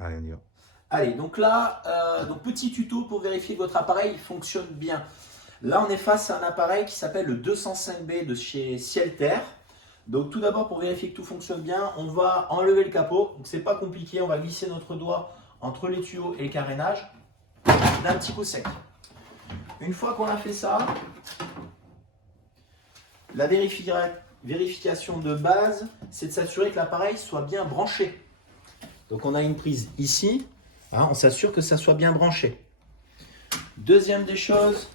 Allez, on y va. Allez, donc là, petit tuto pour vérifier que votre appareil fonctionne bien. Là, on est face à un appareil qui s'appelle le 205B de chez Ciel-Terre. Donc tout d'abord, pour vérifier que tout fonctionne bien, on va enlever le capot. Donc c'est pas compliqué, on va glisser notre doigt entre les tuyaux et le carénage d'un petit coup sec. Une fois qu'on a fait ça, la vérification de base, c'est de s'assurer que l'appareil soit bien branché. Donc on a une prise ici, hein, on s'assure que ça soit bien branché. Deuxième des choses,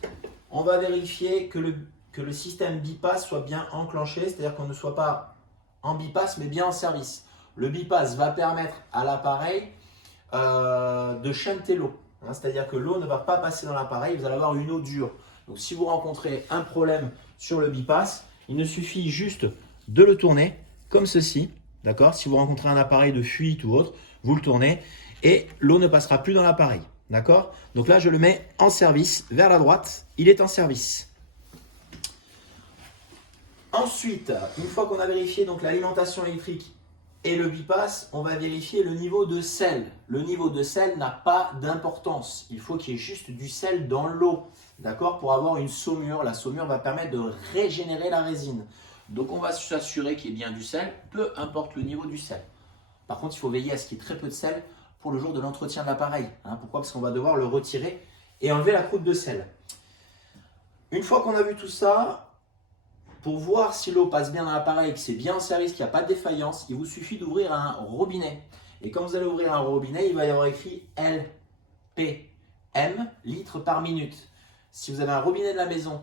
on va vérifier que le système bypass soit bien enclenché, c'est-à-dire qu'on ne soit pas en bypass mais bien en service. Le bypass va permettre à l'appareil de shunter l'eau, hein, c'est-à-dire que l'eau ne va pas passer dans l'appareil, vous allez avoir une eau dure. Donc si vous rencontrez un problème sur le bypass, il ne suffit juste de le tourner comme ceci, d'accord? Si vous rencontrez un appareil de fuite ou autre, vous le tournez et l'eau ne passera plus dans l'appareil, d'accord? Donc là, je le mets en service vers la droite, il est en service. Ensuite, une fois qu'on a vérifié donc l'alimentation électrique et le bypass, on va vérifier le niveau de sel. Le niveau de sel n'a pas d'importance. Il faut qu'il y ait juste du sel dans l'eau, d'accord, pour avoir une saumure. La saumure va permettre de régénérer la résine. Donc on va s'assurer qu'il y ait bien du sel, peu importe le niveau du sel. Par contre, il faut veiller à ce qu'il y ait très peu de sel pour le jour de l'entretien de l'appareil. Hein, pourquoi? Parce qu'on va devoir le retirer et enlever la croûte de sel. Une fois qu'on a vu tout ça, pour voir si l'eau passe bien dans l'appareil, que c'est bien en service, qu'il n'y a pas de défaillance, il vous suffit d'ouvrir un robinet. Et quand vous allez ouvrir un robinet, il va y avoir écrit LPM, litres par minute. Si vous avez un robinet de la maison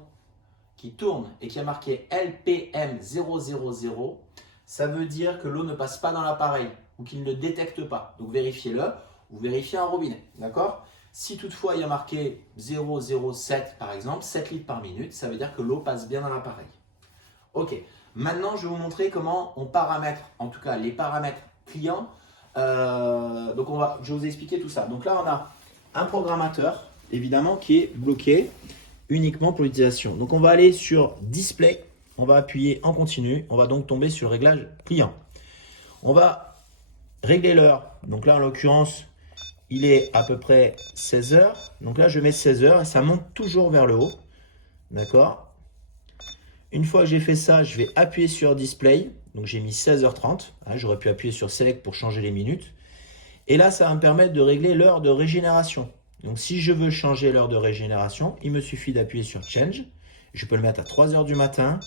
qui tourne et qui a marqué LPM 000, ça veut dire que l'eau ne passe pas dans l'appareil ou qu'il ne détecte pas. Donc vérifiez-le, ou vérifiez un robinet, d'accord? Si toutefois il y a marqué 0,07 par exemple, 7 litres par minute, ça veut dire que l'eau passe bien dans l'appareil. Ok, maintenant je vais vous montrer comment on paramètre, en tout cas les paramètres clients. Donc je vais vous expliquer tout ça. Donc là on a un programmateur évidemment qui est bloqué uniquement pour l'utilisation. Donc on va aller sur Display, on va appuyer en continu, on va donc tomber sur le réglage client. On va régler l'heure. Donc là en l'occurrence il est à peu près 16 heures. Donc là je mets 16 heures et ça monte toujours vers le haut. D'accord? Une fois que j'ai fait ça, je vais appuyer sur Display. Donc j'ai mis 16h30. J'aurais pu appuyer sur Select pour changer les minutes. Et là, ça va me permettre de régler l'heure de régénération. Donc si je veux changer l'heure de régénération, il me suffit d'appuyer sur Change. Je peux le mettre à 3h du matin.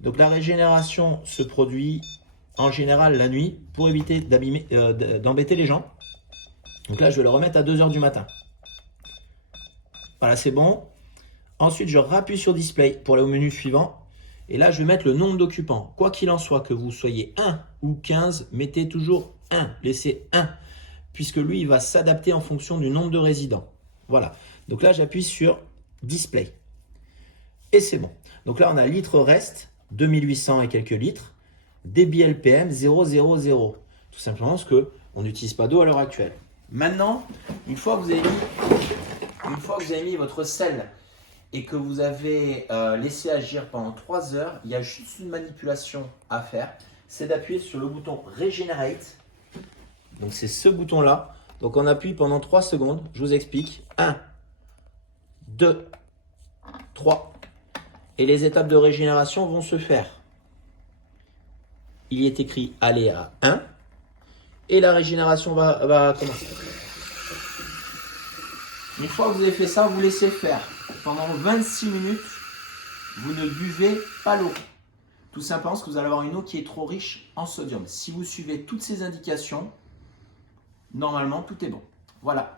Donc la régénération se produit en général la nuit pour éviter d'embêter les gens. Donc là, je vais le remettre à 2h du matin. Voilà, c'est bon. Ensuite, je rappuie sur Display pour aller au menu suivant. Et là, je vais mettre le nombre d'occupants. Quoi qu'il en soit, que vous soyez 1 ou 15, mettez toujours 1. Laissez 1. Puisque lui, il va s'adapter en fonction du nombre de résidents. Voilà. Donc là, j'appuie sur Display. Et c'est bon. Donc là, on a litre reste, 2800 et quelques litres. Débit LPM 000. Tout simplement parce qu'on n'utilise pas d'eau à l'heure actuelle. Maintenant, une fois que vous avez mis votre sel et que vous avez laissé agir pendant 3 heures, il y a juste une manipulation à faire, c'est d'appuyer sur le bouton Regenerate. Donc c'est ce bouton-là. Donc on appuie pendant 3 secondes. Je vous explique. 1, 2, 3. Et les étapes de régénération vont se faire. Il y est écrit aller à 1. Et la régénération va commencer. Une fois que vous avez fait ça, vous laissez faire. Pendant 26 minutes, vous ne buvez pas l'eau. Tout simplement parce que vous allez avoir une eau qui est trop riche en sodium. Si vous suivez toutes ces indications, normalement, tout est bon. Voilà.